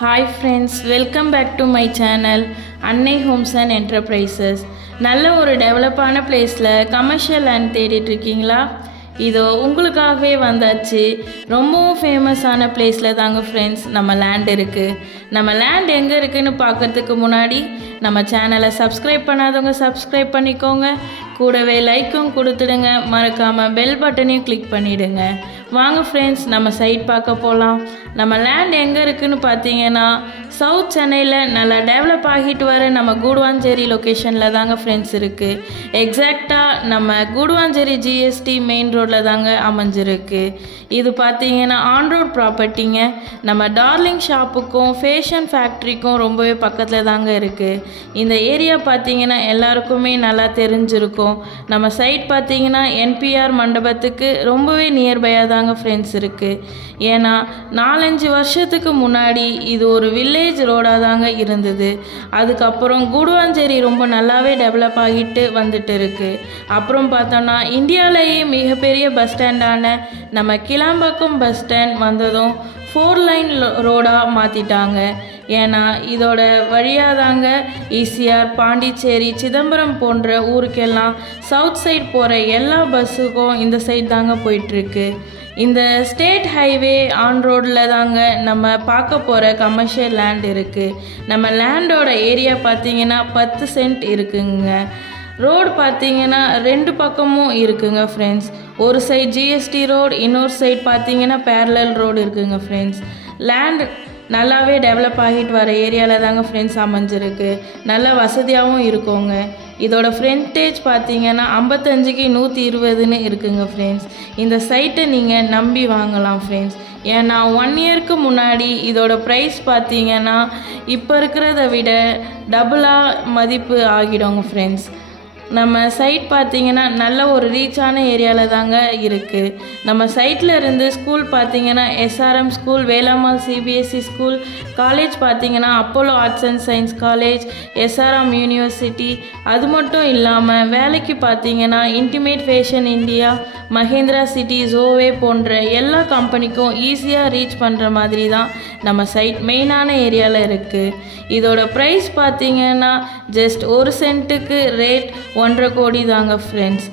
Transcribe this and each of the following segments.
Hi friends welcome back to my channel Annai homes and enterprises நல்ல ஒரு டெவலப்பான பிளேஸில் commercial land தேடிட்டு இருக்கீங்களா? இதோ உங்களுக்காகவே வந்தாச்சு. ரொம்பவும் ஃபேமஸான பிளேஸில் தாங்க ஃப்ரெண்ட்ஸ் நம்ம லேண்ட் இருக்குது நம்ம லேண்ட் எங்கே இருக்குன்னு பார்க்கறதுக்கு முன்னாடி நம்ம சேனலை சப்ஸ்கிரைப் பண்ணாதவங்க சப்ஸ்கிரைப் பண்ணிக்கோங்க. கூடவே லைக்கும் கொடுத்துடுங்க. மறக்காமல் பெல் பட்டனையும் கிளிக் பண்ணிவிடுங்க வாங்க ஃப்ரெண்ட்ஸ் நம்ம சைட் பார்க்க போகலாம் நம்ம லேண்ட் எங்கே இருக்குதுன்னு பார்த்தீங்கன்னா சவுத் சென்னையில் நல்லா டெவலப் ஆகிட்டு வர நம்ம கூடுவாஞ்சேரி லொக்கேஷனில் தாங்க ஃப்ரெண்ட்ஸ் இருக்குது எக்ஸாக்டாக நம்ம கூடுவாஞ்சேரி ஜிஎஸ்டி மெயின் ரோட்டில் தாங்க அமைஞ்சிருக்கு. இது பார்த்தீங்கன்னா ஆன் ரோட் ப்ராப்பர்ட்டிங்க நம்ம டார்லிங் ஷாப்புக்கும் ஃபேஷன் ஃபேக்ட்ரிக்கும் ரொம்பவே பக்கத்தில் தாங்க இருக்குது இந்த ஏரியா பார்த்தீங்கன்னா எல்லாருக்குமே நல்லா தெரிஞ்சிருக்கும். நம்ம சைட் பார்த்தீங்கன்னா என்பிஆர் மண்டபத்துக்கு ரொம்பவே நியர்பையாக தான் தாங்க ஃப்ரெண்ட்ஸ் இருக்குது ஏன்னா நாலஞ்சு வருஷத்துக்கு முன்னாடி இது ஒரு வில்லேஜ் ரோடாக தாங்க இருந்தது. அதுக்கப்புறம் கூடுவாஞ்சேரி ரொம்ப நல்லாவே டெவலப் ஆகிட்டு வந்துட்டு இருக்குது அப்புறம் பார்த்தோன்னா இந்தியாவிலேயே மிகப்பெரிய பஸ் ஸ்டாண்டான நம்ம கிளாம்பாக்கம் பஸ் ஸ்டாண்ட் வந்ததும் ஃபோர் லைன் ரோடாக மாற்றிட்டாங்க ஏன்னா இதோட வழியாக தாங்க ஈசிஆர் பாண்டிச்சேரி சிதம்பரம் போன்ற ஊருக்கெல்லாம் சவுத் சைட் போகிற எல்லா பஸ்ஸுக்கும் இந்த சைட் தாங்க போயிட்டுருக்கு இந்த ஸ்டேட் ஹைவே ஆன் ரோடில் தாங்க நம்ம பார்க்க போகிற கமர்ஷியல் லேண்ட் இருக்குது நம்ம லேண்டோட ஏரியா பார்த்தீங்கன்னா பத்து சென்ட் இருக்குங்க. ரோடு பார்த்தீங்கன்னா ரெண்டு பக்கமும் இருக்குங்க ஃப்ரெண்ட்ஸ் ஒரு சைட் ஜிஎஸ்டி ரோடு இன்னொரு சைட் பார்த்தீங்கன்னா பேரலல் ரோடு இருக்குங்க ஃப்ரெண்ட்ஸ் லேண்ட் நல்லாவே டெவலப் ஆகிட்டு வர ஏரியாவில் தாங்க ஃப்ரெண்ட்ஸ் அமைஞ்சிருக்கு. நல்ல வசதியாகவும் இருக்குங்க. இதோட ஃப்ரண்டேஜ் பார்த்தீங்கன்னா ஐம்பத்தஞ்சுக்கு நூற்றி இருபதுன்னு இருக்குங்க ஃப்ரெண்ட்ஸ் இந்த சைட்டை நீங்கள் நம்பி வாங்கலாம் ஃப்ரெண்ட்ஸ் ஏன்னா ஒன் இயருக்கு முன்னாடி இதோட ப்ரைஸ் பார்த்தீங்கன்னா இப்போ இருக்கிறத விட டபுளாக மதிப்பு ஆகிடுங்க ஃப்ரெண்ட்ஸ் நம்ம சைட் பார்த்தீங்கன்னா நல்ல ஒரு ரீச்சான ஏரியாவில் தாங்க இருக்குது நம்ம சைட்டில் இருந்து ஸ்கூல் பார்த்தீங்கன்னா SRM school வேளாமல் CBSE school college பார்த்தீங்கன்னா Apollo arts and science college SRM university அது மட்டும் இல்லாமல் வேலைக்கு பார்த்தீங்கன்னா intimate fashion India Mahindra city ஜோவே போன்ற எல்லா கம்பெனிக்கும் ஈஸியாக ரீச் பண்ணுற மாதிரி தான் நம்ம சைட் மெயினான ஏரியாவில் இருக்குது இதோட ப்ரைஸ் பார்த்தீங்கன்னா ஜஸ்ட் ஒரு சென்ட்டுக்கு ரேட் ஒன்றரை கோடி தாங்க ஃப்ரெண்ட்ஸ்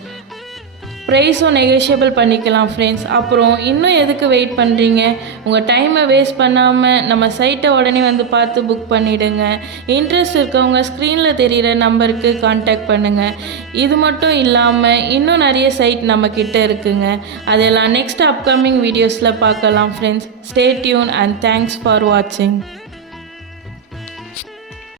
ப்ரைஸும் நெகோஷியபிள் பண்ணிக்கலாம் ஃப்ரெண்ட்ஸ் அப்புறம் இன்னும் எதுக்கு வெயிட் பண்ணுறீங்க உங்கள் டைமை வேஸ்ட் பண்ணாமல் நம்ம சைட்டை உடனே வந்து பார்த்து புக் பண்ணிவிடுங்க இன்ட்ரெஸ்ட் இருக்கவங்க ஸ்க்ரீனில் தெரிகிற நம்பருக்கு காண்டாக்ட் பண்ணுங்கள் இது மட்டும் இல்லாமல் இன்னும் நிறைய சைட் நம்மக்கிட்ட இருக்குங்க. அதெல்லாம் நெக்ஸ்ட் அப்கமிங் வீடியோஸில் பார்க்கலாம் friends stay tuned and thanks for வாட்சிங்